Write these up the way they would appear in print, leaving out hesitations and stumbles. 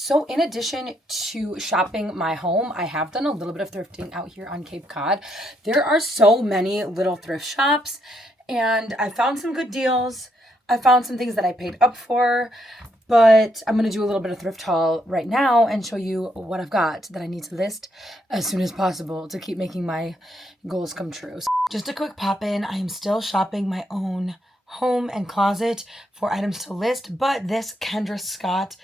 So in addition to shopping my home, I have done a little bit of thrifting out here on Cape Cod. There are so many little thrift shops and I found some good deals. I found some things that I paid up for, but I'm going to do a little bit of thrift haul right now and show you what I've got that I need to list as soon as possible to keep making my goals come true. So just a quick pop in. I am still shopping my own home and closet for items to list, but this Kendra Scott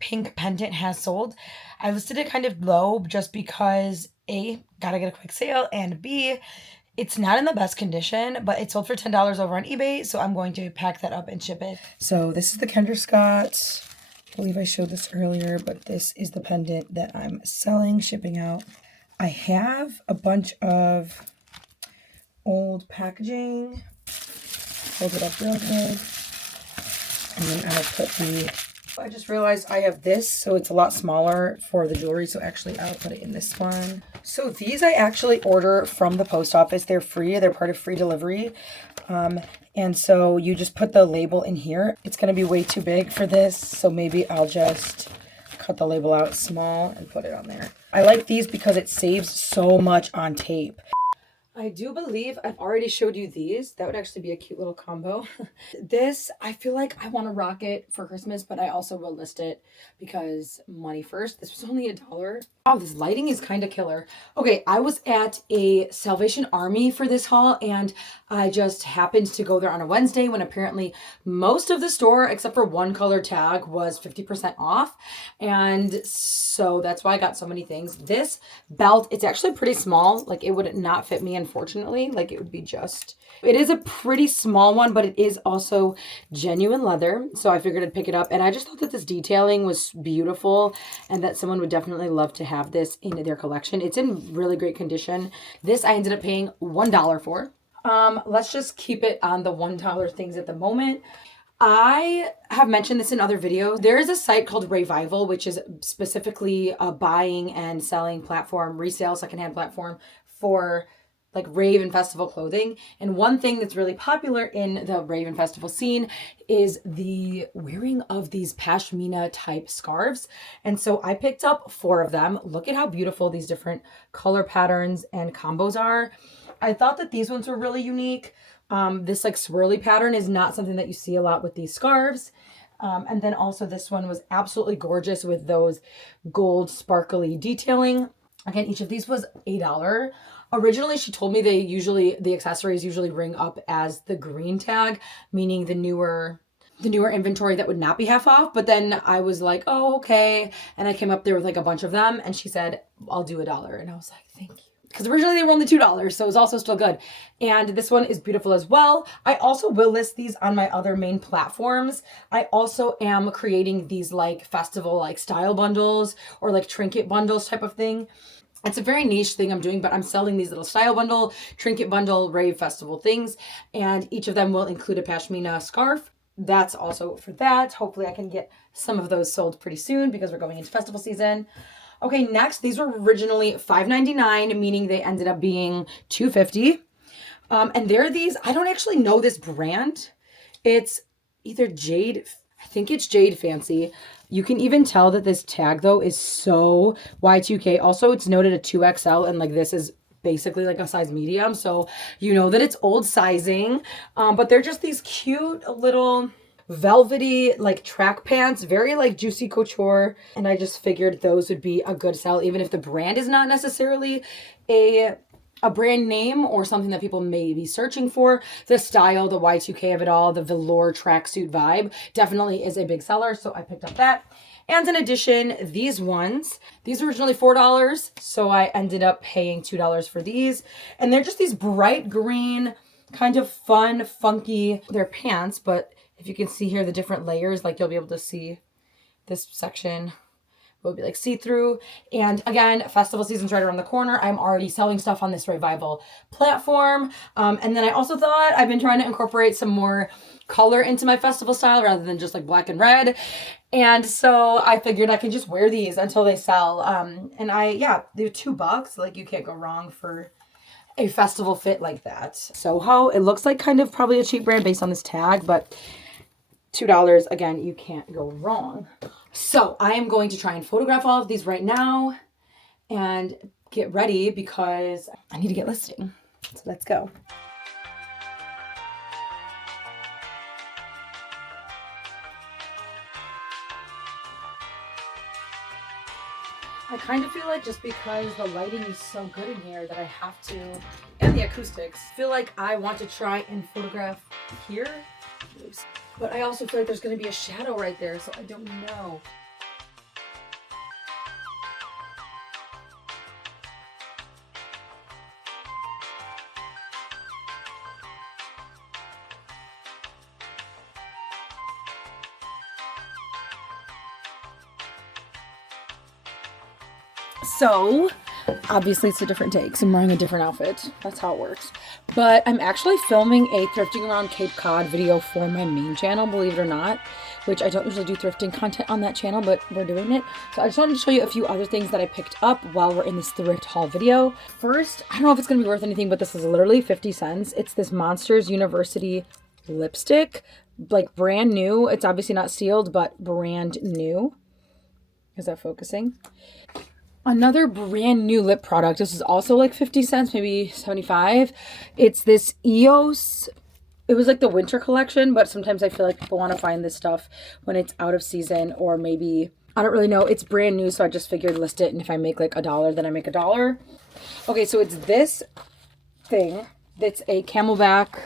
pink pendant has sold. I listed it kind of low just because A, gotta get a quick sale, and B, it's not in the best condition, but it sold for $10 over on eBay, so I'm going to pack that up and ship it. So this is the Kendra Scott. I believe I showed this earlier, but this is the pendant that I'm selling, shipping out. I have a bunch of old packaging. Hold it up real good. And then I'll put I just realized I have this, so it's a lot smaller for the jewelry, so actually I'll put it in this one. So these I actually order from the post office. They're free. They're part of free delivery. And so you just put the label in here. It's going to be way too big for this, so maybe I'll just cut the label out small and put it on there. I like these because it saves so much on tape. I do believe I've already showed you these. That would actually be a cute little combo. This, I feel like I want to rock it for Christmas, but I also will list it because money first. This was only $1. Oh, this lighting is kind of killer. Okay, I was at a Salvation Army for this haul, and I just happened to go there on a Wednesday when apparently most of the store, except for one color tag, was 50% off. And so that's why I got so many things. This belt, it's actually pretty small. Like, it would not fit me, unfortunately. Like, it would be just, it is a pretty small one, but it is also genuine leather. So I figured I'd pick it up. And I just thought that this detailing was beautiful and that someone would definitely love to have this in their collection. It's in really great condition. This I ended up paying $1 for. Let's just keep it on the $1 things at the moment. I have mentioned this in other videos. There is a site called RAVEIVAL, which is specifically a buying and selling platform, resale, secondhand platform for like rave and festival clothing. And one thing that's really popular in the rave and festival scene is the wearing of these pashmina type scarves. And so I picked up 4 of them. Look at how beautiful these different color patterns and combos are. I thought that these ones were really unique. This like swirly pattern is not something that you see a lot with these scarves. And then also this one was absolutely gorgeous with those gold sparkly detailing. Again, each of these was $1. Originally, she told me the accessories usually ring up as the green tag, meaning the newer inventory that would not be half off. But then I was like, oh, okay. And I came up there with like a bunch of them and she said, I'll do $1. And I was like, thank you. Because originally they were only $2, so it was also still good. And this one is beautiful as well. I also will list these on my other main platforms. I also am creating these like festival like style bundles or like trinket bundles type of thing. It's a very niche thing I'm doing, but I'm selling these little style bundle, trinket bundle, rave festival things. And each of them will include a pashmina scarf. That's also for that. Hopefully I can get some of those sold pretty soon because we're going into festival season. Okay, next, these were originally $5.99, meaning they ended up being $2.50. And they're these, I don't actually know this brand. It's either Jade, I think it's Jade Fancy. You can even tell that this tag, though, is so Y2K. Also, it's noted a 2XL, and like this is basically like a size medium. So you know that it's old sizing. But they're just these cute little velvety like track pants, very like juicy couture, and I just figured those would be a good sell even if the brand is not necessarily a brand name or something that people may be searching for. The style, the Y2K of it all, the velour tracksuit vibe definitely is a big seller, so I picked up that. And in addition, these ones, these were originally $4, so I ended up paying $2 for these. And they're just these bright green, kind of fun, funky, they're pants, but if you can see here the different layers, like you'll be able to see this section will be like see-through. And again, festival season's right around the corner. I'm already selling stuff on this RAVEIVAL platform. And then I also thought I've been trying to incorporate some more color into my festival style rather than just like black and red. And so I figured I could just wear these until they sell. And they're $2. Like you can't go wrong for a festival fit like that. Soho, it looks like kind of probably a cheap brand based on this tag, but $2. Again, you can't go wrong. So I am going to try and photograph all of these right now and get ready because I need to get listing. So let's go. I kind of feel like just because the lighting is so good in here that I have to, and the acoustics, feel like I want to try and photograph here. But I also feel like there's going to be a shadow right there, so I don't know. So, obviously it's a different take because I'm wearing a different outfit. That's how it works. But I'm actually filming a thrifting around Cape Cod video for my main channel, believe it or not, which I don't usually do thrifting content on that channel, but we're doing it. So I just wanted to show you a few other things that I picked up while we're in this thrift haul video. First, I don't know if it's going to be worth anything, but this is literally 50 cents. It's this Monsters University lipstick, like brand new. It's obviously not sealed, but brand new. Is that focusing? Another brand new lip product. This is also like 50 cents, maybe 75. It's this EOS. It was like the winter collection, but sometimes I feel like people want to find this stuff when it's out of season, or maybe, I don't really know. It's brand new, so I just figured list it, and if I make like $1, then I make $1. Okay, so it's this thing. It's a Camelback,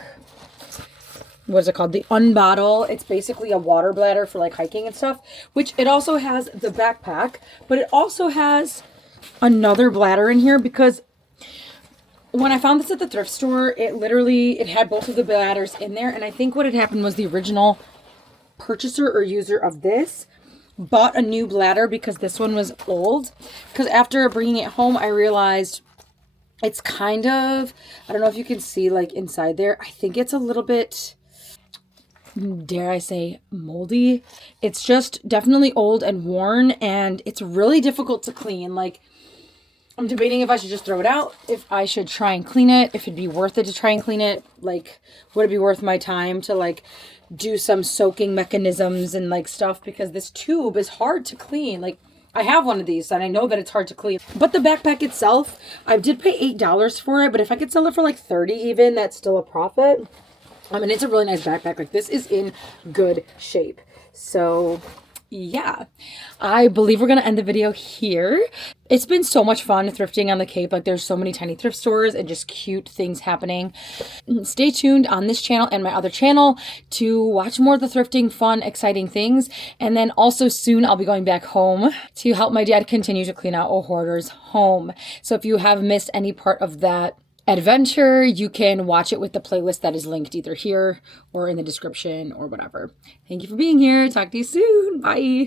what is it called? The Unbottle. It's basically a water bladder for like hiking and stuff, which it also has the backpack, but it also has another bladder in here because when I found this at the thrift store, it had both of the bladders in there. And I think what had happened was the original purchaser or user of this bought a new bladder because this one was old. Because after bringing it home, I realized it's kind of, I don't know if you can see like inside there. I think it's a little bit, dare I say, moldy. It's just definitely old and worn, and it's really difficult to clean. Like, I'm debating if I should just throw it out, if I should try and clean it, if it'd be worth it to try and clean it. Like, would it be worth my time to like do some soaking mechanisms and like stuff, because this tube is hard to clean. Like, I have one of these and I know that it's hard to clean. But the backpack itself, I did pay $8 for it, but if I could sell it for like 30 even, that's still a profit. And it's a really nice backpack. Like, this is in good shape. So yeah, I believe we're going to end the video here. It's been so much fun thrifting on the Cape. Like, there's so many tiny thrift stores and just cute things happening. Stay tuned on this channel and my other channel to watch more of the thrifting, fun, exciting things. And then also soon I'll be going back home to help my dad continue to clean out a hoarder's home. So if you have missed any part of that adventure, you can watch it with the playlist that is linked either here or in the description or whatever. Thank you for being here. Talk to you soon. Bye.